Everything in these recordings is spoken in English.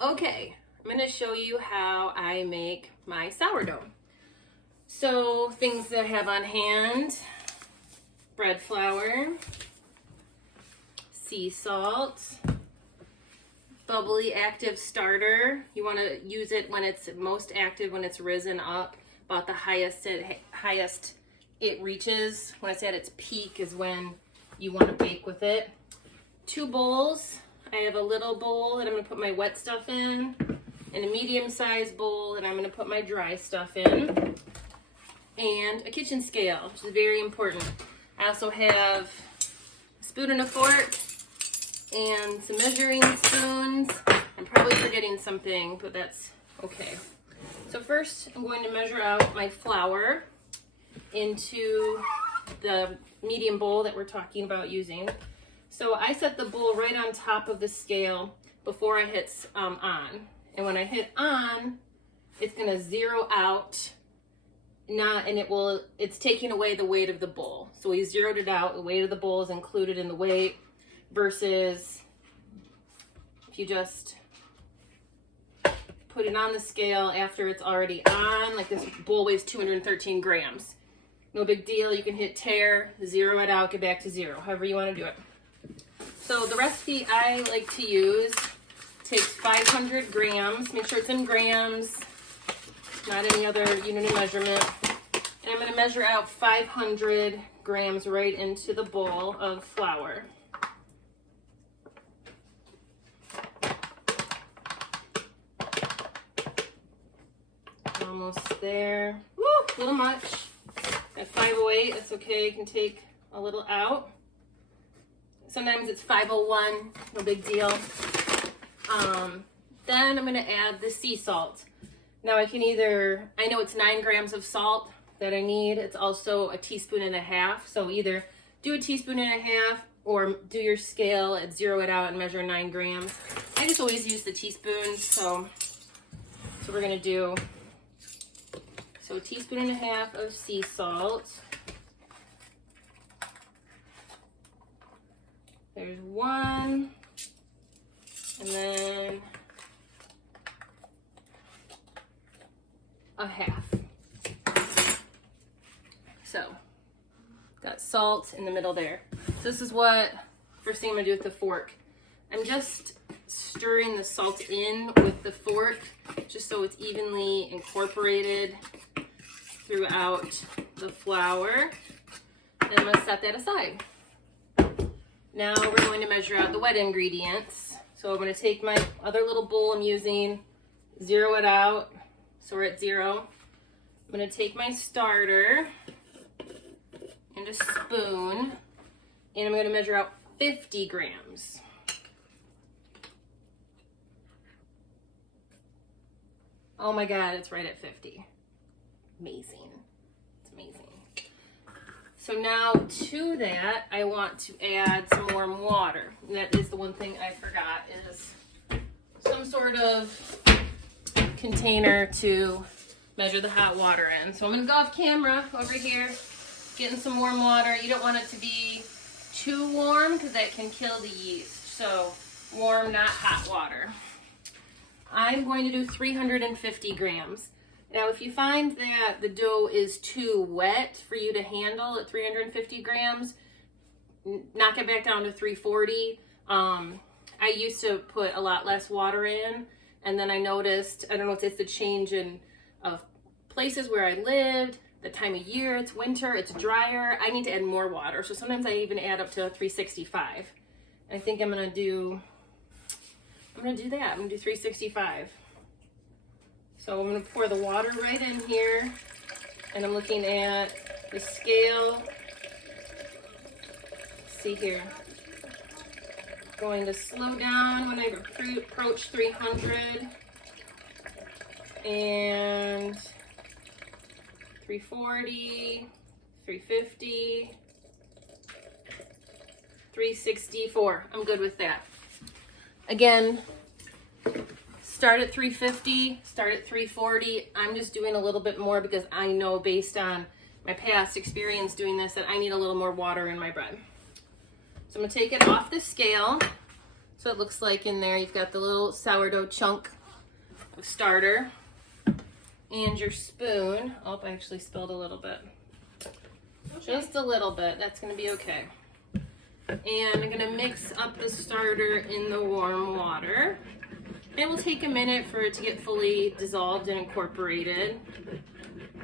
Okay, I'm going to show you how I make my sourdough. So things that I have on hand: bread flour, sea salt, bubbly active starter. You want to use it when it's most active, when it's risen up about the highest it reaches. When it's at its peak is when you want to bake with it. 2 bowls. I have a little bowl that I'm going to put my wet stuff in, and a medium-sized bowl that I'm going to put my dry stuff in, and a kitchen scale, which is very important. I also have a spoon and a fork and some measuring spoons. I'm probably forgetting something, but that's okay. So first, I'm going to measure out my flour into the medium bowl that we're talking about using. So I set the bowl right on top of the scale before I hit on. And when I hit on, it's gonna zero out, it's taking away the weight of the bowl. So we zeroed it out, the weight of the bowl is included in the weight, versus if you just put it on the scale after it's already on, like this bowl weighs 213 grams. No big deal, you can hit tare, zero it out, get back to zero, however you wanna do it. So the recipe I like to use takes 500 grams. Make sure it's in grams, not any other unit of measurement. And I'm going to measure out 500 grams right into the bowl of flour. Almost there. Woo, a little much. At 508, that's okay. You can take a little out. Sometimes it's 501, no big deal. Then I'm gonna add the sea salt. Now I know it's 9 grams of salt that I need. It's also a teaspoon and a half. So either do a teaspoon and a half or do your scale and zero it out and measure 9 grams. I just always use the teaspoon. So we're gonna do, a teaspoon and a half of sea salt. There's 1, and then a half. So, got salt in the middle there. So this is what, first thing I'm gonna do with the fork. I'm just stirring the salt in with the fork, just so it's evenly incorporated throughout the flour. And I'm gonna set that aside. Now we're going to measure out the wet ingredients. So I'm going to take my other little bowl I'm using, zero it out, so we're at 0. I'm going to take my starter and a spoon, and I'm going to measure out 50 grams. Oh my God, it's right at 50. Amazing. It's amazing. So now to that, I want to add some warm water. And that is the one thing I forgot, is some sort of container to measure the hot water in. So I'm gonna go off camera over here, getting some warm water. You don't want it to be too warm because that can kill the yeast. So warm, not hot water. I'm going to do 350 grams. Now, if you find that the dough is too wet for you to handle at 350 grams, knock it back down to 340. I used to put a lot less water in, and then I noticed, I don't know if it's the change of places where I lived, the time of year, it's winter, it's drier, I need to add more water. So sometimes I even add up to 365. I think I'm gonna do that. I'm gonna do 365. So I'm going to pour the water right in here, and I'm looking at the scale. See here. Going to slow down when I approach 300, and 340, 350, 364. I'm good with that. Again, start at 350, start at 340. I'm just doing a little bit more because I know based on my past experience doing this that I need a little more water in my bread. So I'm gonna take it off the scale, So it looks like in there you've got the little sourdough chunk of starter and your spoon. Oh, I actually spilled a little bit. Okay. Just a little bit. That's going to be okay. And I'm going to mix up the starter in the warm water. It will take a minute for it to get fully dissolved and incorporated.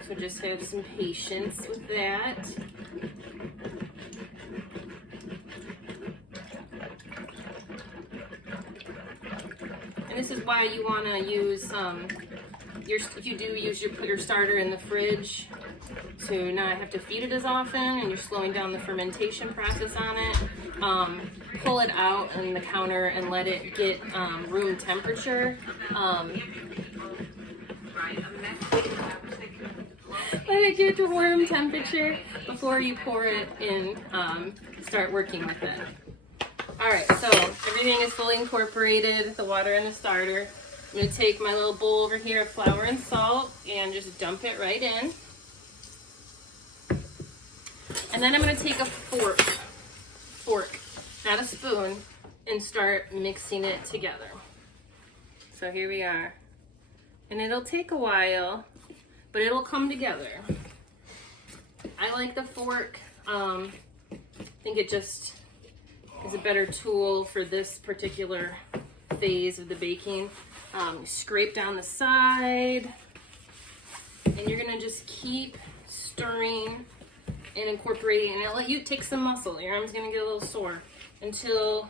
So just have some patience with that. And this is why you want to use if you do put your starter in the fridge to not have to feed it as often, and you're slowing down the fermentation process on it. Pull it out on the counter and let it get room temperature. Let it get to room temperature before you pour it in. Start working with it. All right, so everything is fully incorporated, the water and the starter. I'm going to take my little bowl over here of flour and salt and just dump it right in. And then I'm going to take a fork, not a spoon, and start mixing it together. So here we are. And it'll take a while, but it'll come together. I like the fork. I think it just is a better tool for this particular phase of the baking. Scrape down the side, and you're gonna just keep stirring and incorporating, and it'll let you take some muscle. Your arm's gonna get a little sore until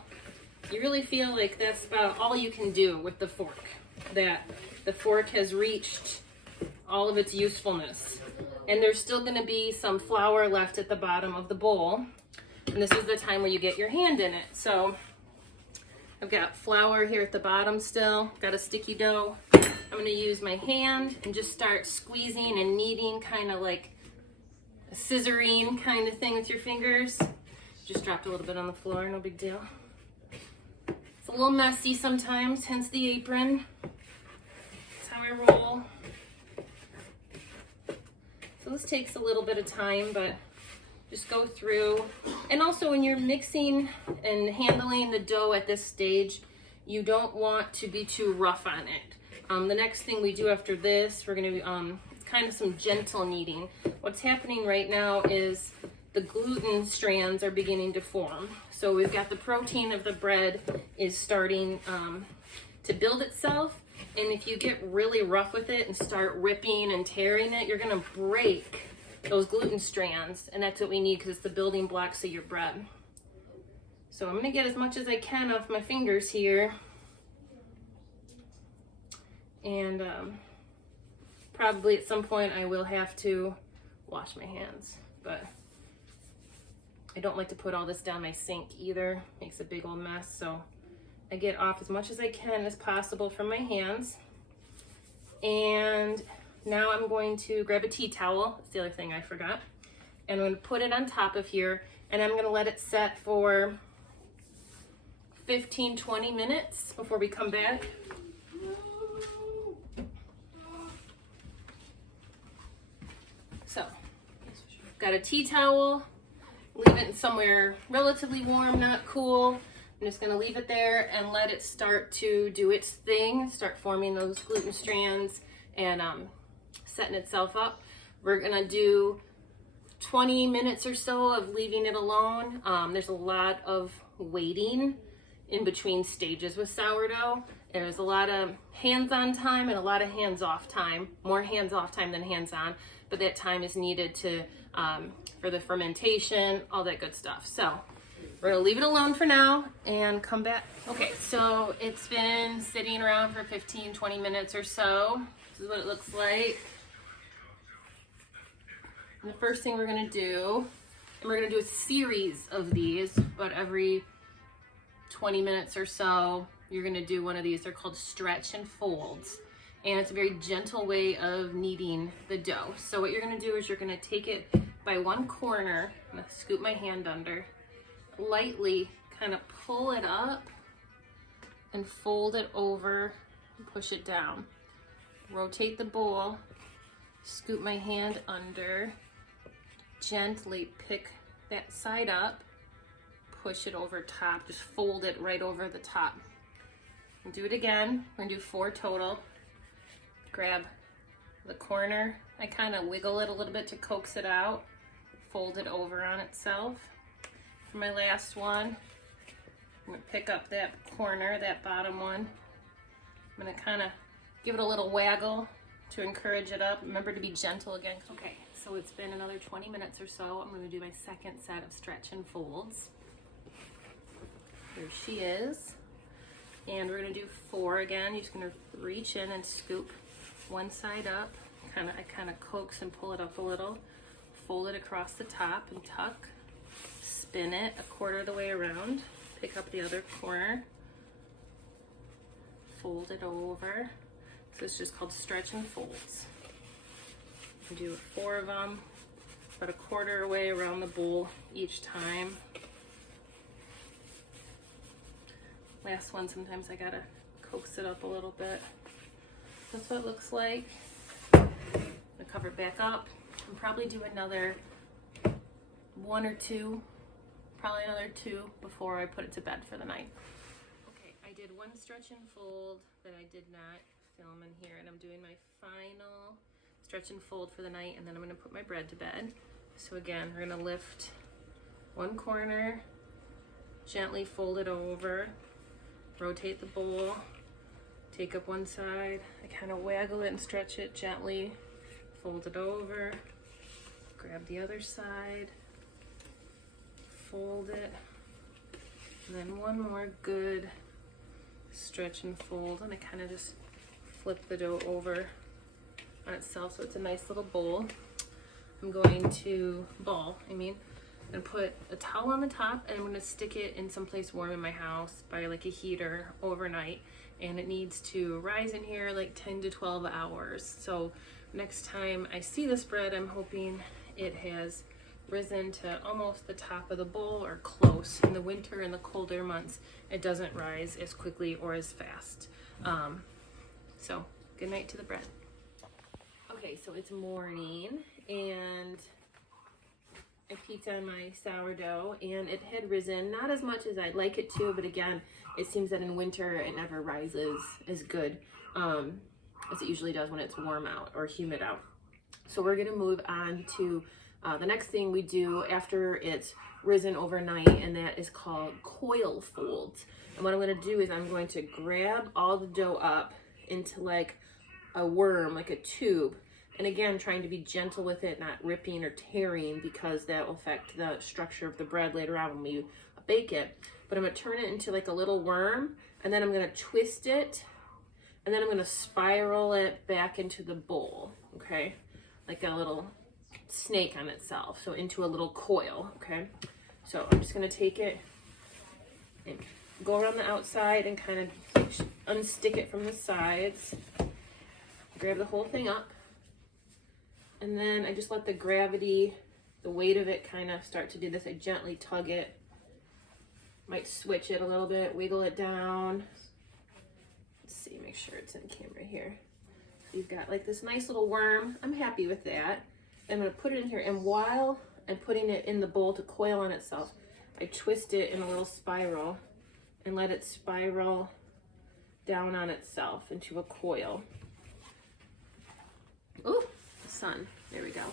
you really feel like that's about all you can do with the fork. That the fork has reached all of its usefulness. And there's still gonna be some flour left at the bottom of the bowl. And this is the time where you get your hand in it. So I've got flour here at the bottom still, got a sticky dough. I'm gonna use my hand and just start squeezing and kneading, kind of like a scissoring kind of thing with your fingers. Just dropped a little bit on the floor, no big deal. It's a little messy sometimes, hence the apron. That's how I roll. So this takes a little bit of time, but just go through. And also when you're mixing and handling the dough at this stage, you don't want to be too rough on it. The next thing we do after this, we're gonna be, it's kind of some gentle kneading. What's happening right now is the gluten strands are beginning to form. So we've got the protein of the bread is starting to build itself. And if you get really rough with it and start ripping and tearing it, you're gonna break those gluten strands, and that's what we need because it's the building blocks of your bread. So I'm gonna get as much as I can off my fingers here. And probably at some point I will have to wash my hands, but I don't like to put all this down my sink either. Makes a big old mess, so I get off as much as I can as possible from my hands. And now I'm going to grab a tea towel. That's the other thing I forgot. And I'm going to put it on top of here, and I'm going to let it set for 15-20 minutes before we come back. So, got a tea towel. Leave it somewhere relatively warm, not cool. I'm just gonna leave it there and let it start to do its thing, start forming those gluten strands and setting itself up. We're gonna do 20 minutes or so of leaving it alone. There's a lot of waiting in between stages with sourdough. There's a lot of hands-on time and a lot of hands-off time. More hands-off time than hands-on, but that time is needed to for the fermentation, all that good stuff. So we're gonna leave it alone for now and come back. Okay, so it's been sitting around for 15-20 minutes or so. This is what it looks like. And the first thing we're gonna do, and we're gonna do a series of these, but every 20 minutes or so, you're gonna do one of these. They're called stretch and folds. And it's a very gentle way of kneading the dough. So what you're gonna do is you're gonna take it by one corner, I'm gonna scoop my hand under, lightly kind of pull it up and fold it over and push it down. Rotate the bowl, scoop my hand under, gently pick that side up, push it over top, just fold it right over the top. Do it again. We're gonna do 4 total. Grab the corner. I kind of wiggle it a little bit to coax it out. Fold it over on itself. For my last one, I'm gonna pick up that corner, that bottom one. I'm gonna kind of give it a little waggle to encourage it up. Remember to be gentle again. Okay, so it's been another 20 minutes or so. I'm gonna do my second set of stretch and folds. Here she is. And we're gonna do 4 again. You're just gonna reach in and scoop one side up. I kind of coax and pull it up a little. Fold it across the top and tuck. Spin it a quarter of the way around. Pick up the other corner. Fold it over. So it's just called stretch and folds. We do 4 of them, about a quarter way around the bowl each time. Last one, sometimes I gotta coax it up a little bit. That's what it looks like. I'm gonna cover it back up and probably do another 1 or 2, probably another 2 before I put it to bed for the night. Okay, I did 1 stretch and fold that I did not film in here, and I'm doing my final stretch and fold for the night, and then I'm gonna put my bread to bed. So again, we're gonna lift one corner, gently fold it over, rotate the bowl, take up one side, I kind of waggle it and stretch it gently, fold it over, grab the other side, fold it, and then one more good stretch and fold, and I kind of just flip the dough over on itself so it's a nice little bowl. I'm going to and put a towel on the top, and I'm going to stick it in someplace warm in my house by like a heater overnight, and it needs to rise in here like 10 to 12 hours. So next time I see this bread, I'm hoping it has risen to almost the top of the bowl or close. In the winter and the colder months, it doesn't rise as quickly or as fast. So good night to the bread. Okay, so it's morning, and I peeked on my sourdough, and it had risen, not as much as I'd like it to, but again, it seems that in winter it never rises as good as it usually does when it's warm out or humid out. So we're gonna move on to the next thing we do after it's risen overnight, and that is called coil folds. And what I'm gonna do is I'm going to grab all the dough up into like a worm, like a tube, and again, trying to be gentle with it, not ripping or tearing, because that will affect the structure of the bread later on when we bake it. But I'm gonna turn it into like a little worm, and then I'm gonna twist it, and then I'm gonna spiral it back into the bowl, okay? Like a little snake on itself, so into a little coil, okay? So I'm just gonna take it and go around the outside and kind of unstick it from the sides, grab the whole thing up, and then I just let the gravity, the weight of it kind of start to do this. I gently tug it, might switch it a little bit, wiggle it down. Let's see, make sure it's in camera here. So you've got like this nice little worm. I'm happy with that. I'm gonna put it in here, and while I'm putting it in the bowl to coil on itself, I twist it in a little spiral and let it spiral down on itself into a coil. Ooh, the sun, there we go.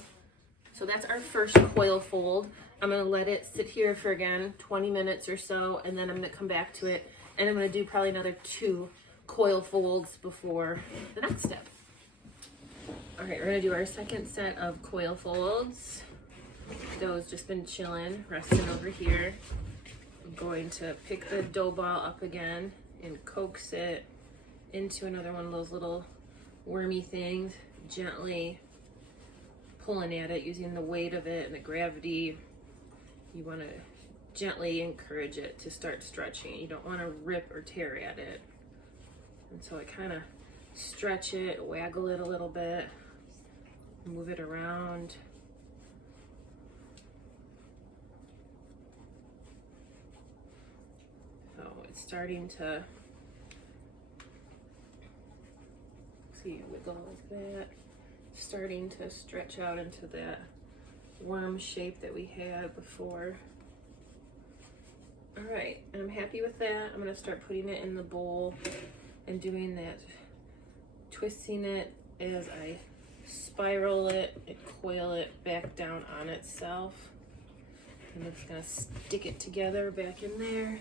So that's our first coil fold. I'm gonna let it sit here for again 20 minutes or so, and then I'm gonna come back to it, and I'm gonna do probably another 2 coil folds before the next step. All right, we're gonna do our second set of coil folds. Dough's just been chilling, resting over here. I'm going to pick the dough ball up again and coax it into another one of those little wormy things, gently pulling at it using the weight of it and the gravity. You want to gently encourage it to start stretching. You don't want to rip or tear at it. And so I kind of stretch it, waggle it a little bit, move it around. So it's starting to, see, wiggle like that. Starting to stretch out into that worm shape that we had before. All right, and I'm happy with that. I'm gonna start putting it in the bowl and doing that, twisting it as I spiral it and coil it back down on itself. And it's gonna stick it together back in there.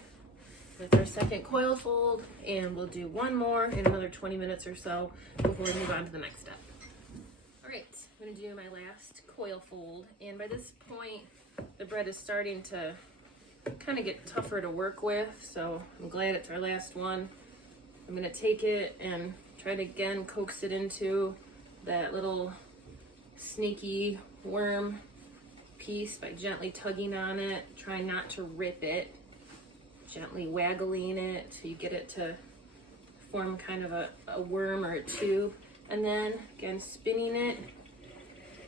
That's our second coil fold, and we'll do one more in another 20 minutes or so before we move on to the next step. All right, I'm gonna do my last coil fold, and by this point, the bread is starting to kind of get tougher to work with, so I'm glad it's our last one. I'm gonna take it and try to again coax it into that little sneaky worm piece by gently tugging on it, trying not to rip it, gently waggling it so you get it to form kind of a worm or a tube, and then again spinning it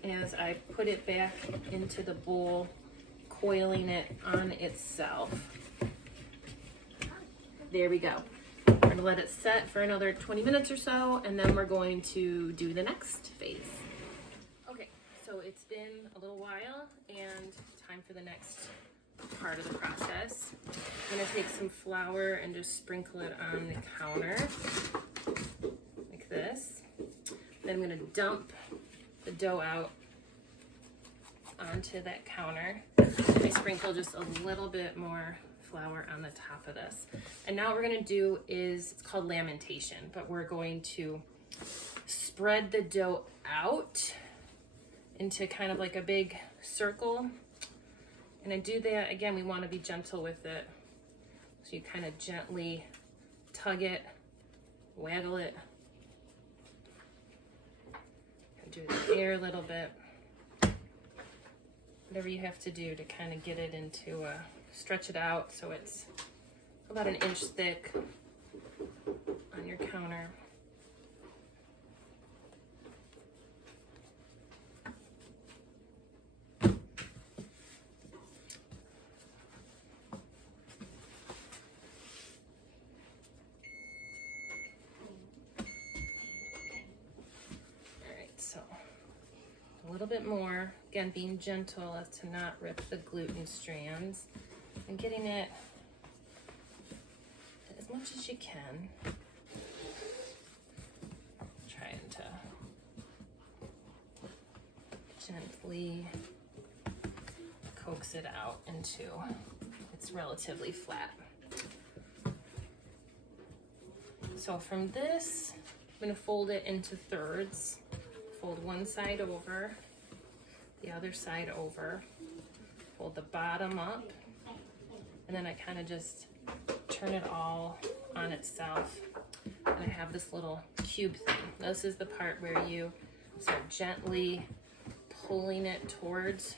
as I put it back into the bowl, coiling it on itself. There we go. We're gonna let it set for another 20 minutes or so, and then we're going to do the next phase. Okay, so it's been a little while and time for the next part of the process. I'm gonna take some flour and just sprinkle it on the counter like this. Then I'm gonna dump the dough out onto that counter. And I sprinkle just a little bit more flour on the top of this. And now what we're gonna do is, it's called lamentation, but we're going to spread the dough out into kind of like a big circle. And I do that, again, we wanna be gentle with it. So you kind of gently tug it, waggle it, and do the air a little bit. Whatever you have to do to kind of get it into stretch it out so it's about an inch thick on your counter. A little bit more, again being gentle as to not rip the gluten strands, and getting it as much as you can, trying to gently coax it out into it's relatively flat. So from this, I'm going to fold it into thirds. Fold one side over, the other side over, fold the bottom up, and then I kind of just turn it all on itself. And I have this little cube thing. This is the part where you start gently pulling it towards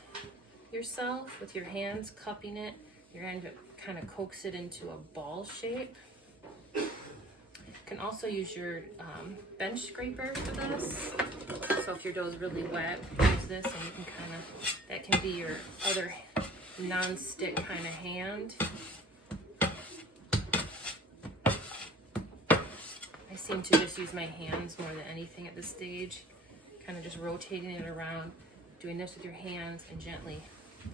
yourself with your hands, cupping it. You're going to kind of coax it into a ball shape. You can also use your bench scraper for this. So if your dough is really wet, use this, and you can kind of, that can be your other non-stick kind of hand. I seem to just use my hands more than anything at this stage, kind of just rotating it around, doing this with your hands and gently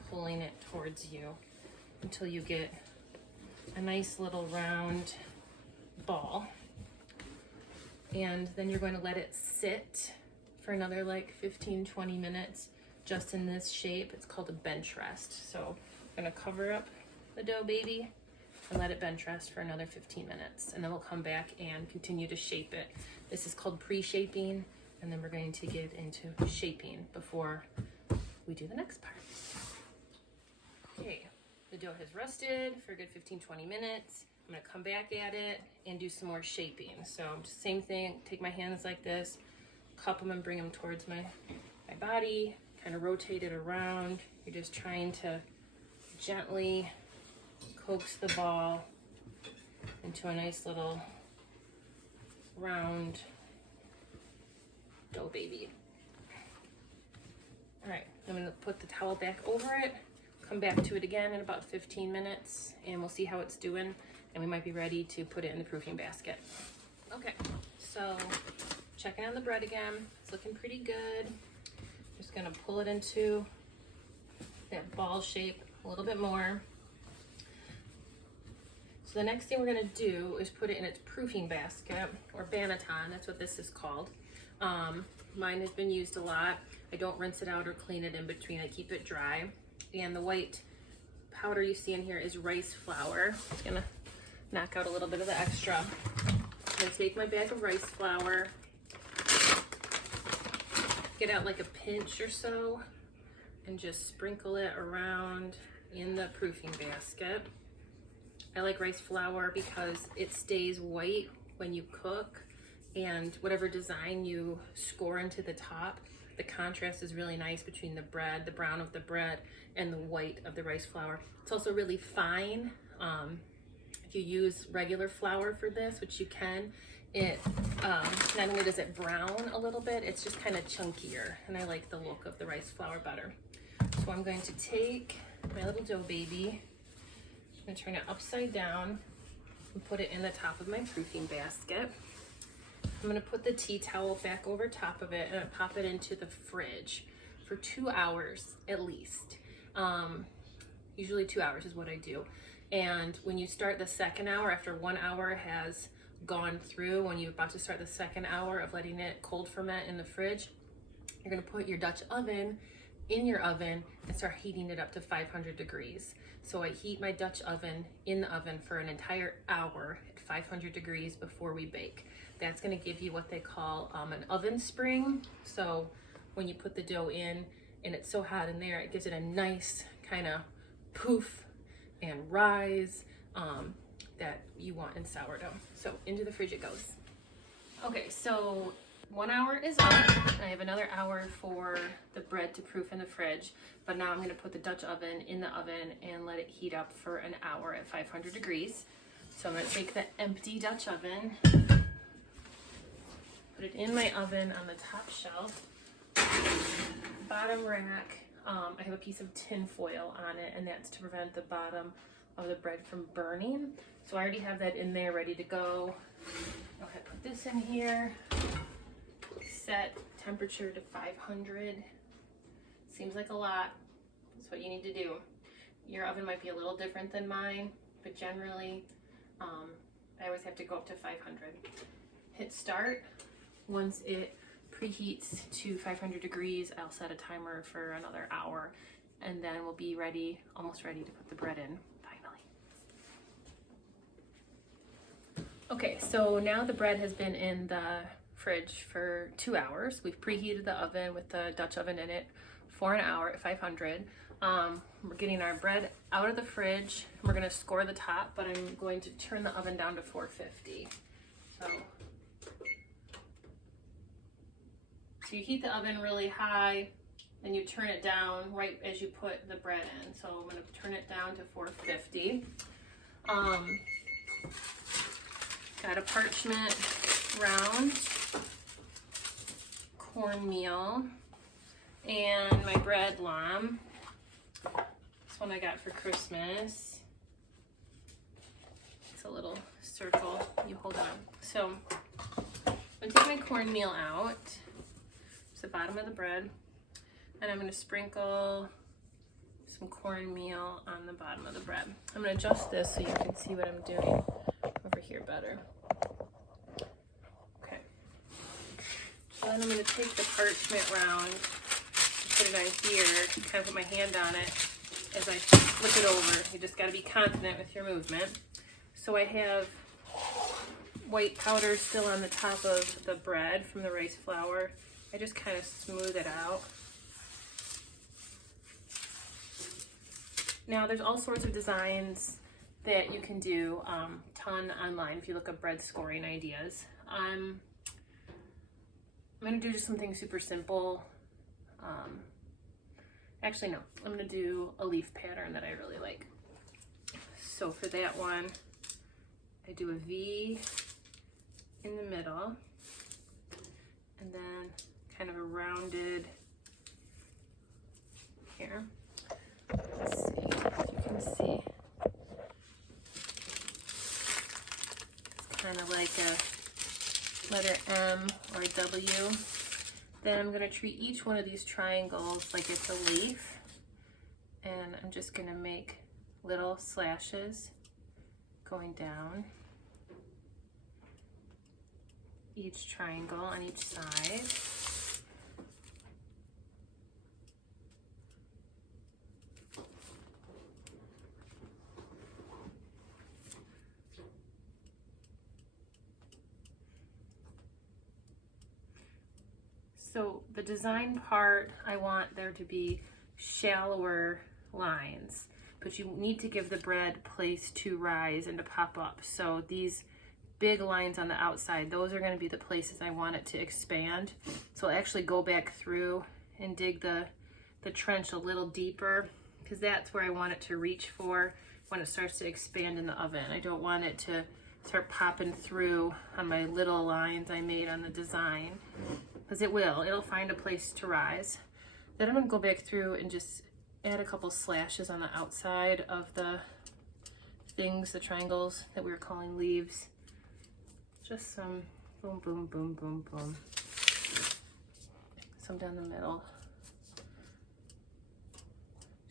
pulling it towards you until you get a nice little round ball. And then you're going to let it sit for another like 15-20 minutes just in this shape. It's called a bench rest. So I'm going to cover up the dough baby and let it bench rest for another 15 minutes, and then we'll come back and continue to shape it. This is called pre-shaping, and then we're going to get into shaping before we do the next part. Okay, the dough has rested for a good 15-20 minutes. I'm gonna come back at it and do some more shaping. So same thing, take my hands like this, cup them and bring them towards my body, kind of rotate it around. You're just trying to gently coax the ball into a nice little round dough baby. All right, I'm gonna put the towel back over it, come back to it again in about 15 minutes, and we'll see how it's doing. And we might be ready to put it in the proofing basket. Okay, so checking on the bread again. It's looking pretty good. Just gonna pull it into that ball shape a little bit more. So the next thing we're gonna do is put it in its proofing basket, or banneton, that's what this is called. Mine has been used a lot. I don't rinse it out or clean it in between, I keep it dry. And the white powder you see in here is rice flour. It's gonna knock out a little bit of the extra. I'm gonna take my bag of rice flour, get out like a pinch or so, and just sprinkle it around in the proofing basket. I like rice flour because it stays white when you cook, and whatever design you score into the top, the contrast is really nice between the bread, the brown of the bread, and the white of the rice flour. It's also really fine. If you use regular flour for this, which you can, it not only does it brown a little bit, it's just kind of chunkier, and I like the look of the rice flour better. So I'm going to take my little dough baby, I'm going to turn it upside down and put it in the top of my proofing basket. I'm going to put the tea towel back over top of it and pop it into the fridge for 2 hours at least. Usually 2 hours is what I do. And when you start the second hour, after 1 hour has gone through, when you're about to start the second hour of letting it cold ferment in the fridge, you're going to put your Dutch oven in your oven and start heating it up to 500 degrees. So I heat my Dutch oven in the oven for an entire hour at 500 degrees before we bake. That's going to give you what they call an oven spring. So when you put the dough in and it's so hot in there, it gives it a nice kind of poof and rise that you want in sourdough. So into the fridge it goes. Okay, so 1 hour is up, and I have another hour for the bread to proof in the fridge, but now I'm going to put the Dutch oven in the oven and let it heat up for an hour at 500 degrees. So I'm going to take the empty Dutch oven, put it in my oven on the top shelf, bottom rack. I have a piece of tin foil on it, and that's to prevent the bottom of the bread from burning. So I already have that in there ready to go. Go ahead, put this in here. Set temperature to 500. Seems like a lot. That's what you need to do. Your oven might be a little different than mine, but generally I always have to go up to 500. Hit start. Once it preheats to 500 degrees, I'll set a timer for another hour, and then we'll be ready, almost ready to put the bread in finally. Okay, so now the bread has been in the fridge for 2 hours. We've preheated the oven with the Dutch oven in it for an hour at 500. We're getting our bread out of the fridge. We're going to score the top, but I'm going to turn the oven down to 450. So you heat the oven really high, then you turn it down right as you put the bread in. So I'm going to turn it down to 450. Got a parchment round cornmeal and my bread lamb. This one I got for Christmas. It's a little circle you hold on. So I'm gonna take my cornmeal out. It's the bottom of the bread, and I'm gonna sprinkle some cornmeal on the bottom of the bread. I'm gonna adjust this so you can see what I'm doing over here better. Okay. So then I'm gonna take the parchment round, put it on here, kind of put my hand on it as I flip it over. You just gotta be confident with your movement. So I have white powder still on the top of the bread from the rice flour. I just kind of smooth it out. Now there's all sorts of designs that you can do, ton online if you look up bread scoring ideas. I'm gonna do just something super simple. Actually no, I'm gonna do a leaf pattern that I really like. So for that one, I do a V in the middle, and then kind of a rounded here. Let's see if you can see. It's kind of like a letter M or a W. Then I'm going to treat each one of these triangles like it's a leaf, and I'm just going to make little slashes going down each triangle on each side. So the design part, I want there to be shallower lines, but you need to give the bread place to rise and to pop up. So these big lines on the outside, those are going to be the places I want it to expand. So I'll actually go back through and dig the trench a little deeper, because that's where I want it to reach for when it starts to expand in the oven. I don't want it to start popping through on my little lines I made on the design, because it'll find a place to rise. Then I'm going to go back through and just add a couple slashes on the outside of the things, the triangles that we were calling leaves. Just some boom, boom, boom, boom, boom. Some down the middle,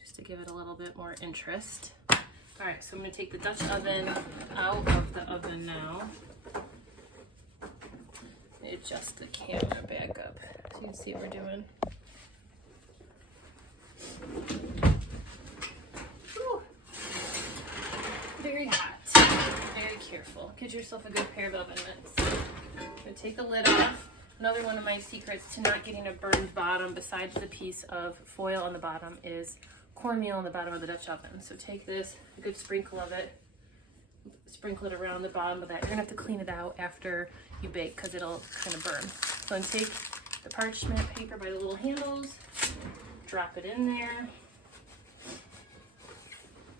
just to give it a little bit more interest. All right, so I'm going to take the Dutch oven out of the oven now. Adjust the camera back up so you can see what we're doing. Whew. Very hot. Very careful. Get yourself a good pair of oven mitts. I'm going to take the lid off. Another one of my secrets to not getting a burned bottom, besides the piece of foil on the bottom, is cornmeal on the bottom of the Dutch oven. So take this, a good sprinkle of it, sprinkle it around the bottom of that. You're going to have to clean it out after you bake because it'll kind of burn. So then take the parchment paper by the little handles, drop it in there,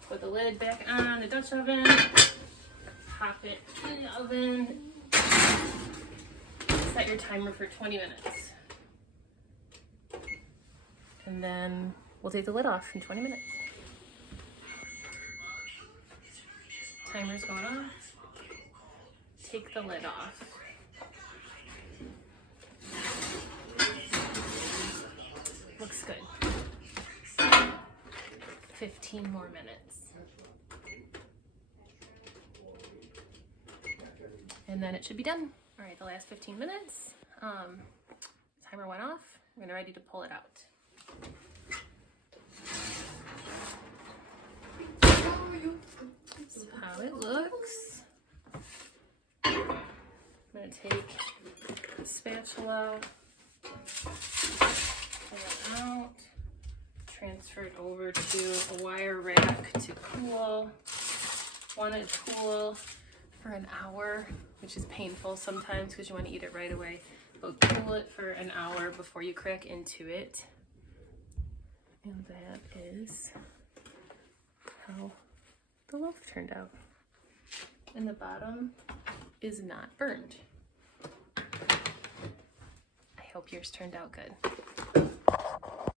put the lid back on the Dutch oven, pop it in the oven, set your timer for 20 minutes. And then we'll take the lid off in 20 minutes. Timer's going off. Take the lid off. Looks good. 15 more minutes. And then it should be done. All right, the last 15 minutes. Timer went off. We're ready to pull it out. This is how it looks. I'm going to take the spatula, pull it out, transfer it over to a wire rack to cool. Want it to cool for an hour, which is painful sometimes because you want to eat it right away, but cool it for an hour before you crack into it. And that is how the loaf turned out. And the bottom is not burned. I hope yours turned out good.